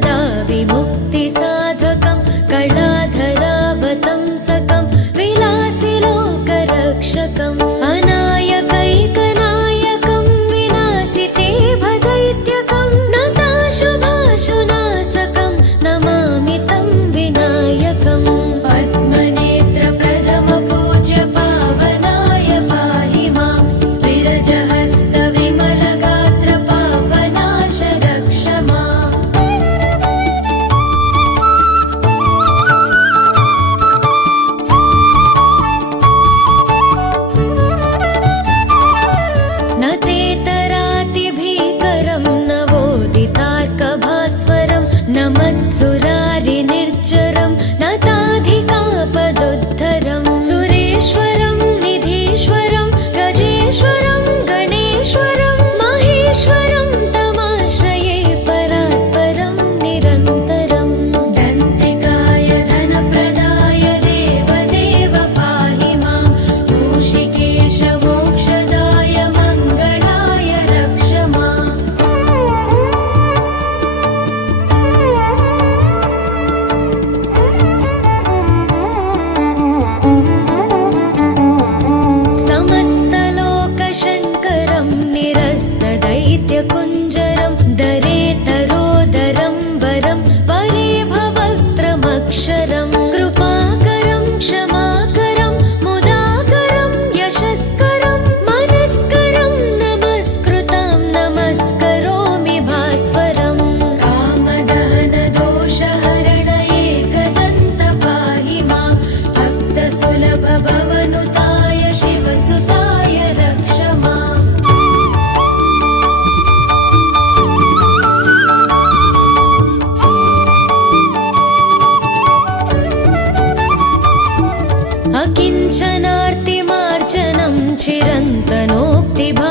सदा विमुक्तिसाधकं कलाधरावतंसकं विलासि लोकरक्षकम् अनायकैकनायकं विनाशिते भदैत्यकं नताशुभाशुनाशकं नमामि तं विनायकम् पद्मनेत्रप्रथमपूज्य पावनाय पाहि मां विरजहस्तविमलगात्र पावनाश रक्ष माम् न तेतरातिभीकरं नवोदितार्कभास्वरं न मत्सुरारिनिर्जरं न ताधिकापदुद्धरं सुरेश्वरं निधीश्वरं गजेश्वरं गणेश्वरं महेश्वरं तमाश्रये परात्परं निरन्तरं दन्तिकाय धनप्रदाय देवदेव पाहि मां मूषिकेश मोक्षदाय मङ्गलाय रक्ष माम् समस्तलोकशङ्करं निरस्तदैत्यकुञ्जरं दरेतरोदरं वरं परे भवक्त्रमक्षरं कृपाकरं क्षमाकरं मुदाकरं यशस्करं मनस्करं नमस्कृतं नमस्करोमि भास्वरं कामदहनदोषहरण एकदन्त पाहि मां भक्तसुलभ भवनुताय शिवसुताय रक्ष माम् अकिञ्चनार्तिमार्जनं चिरन्तनोक्तिभा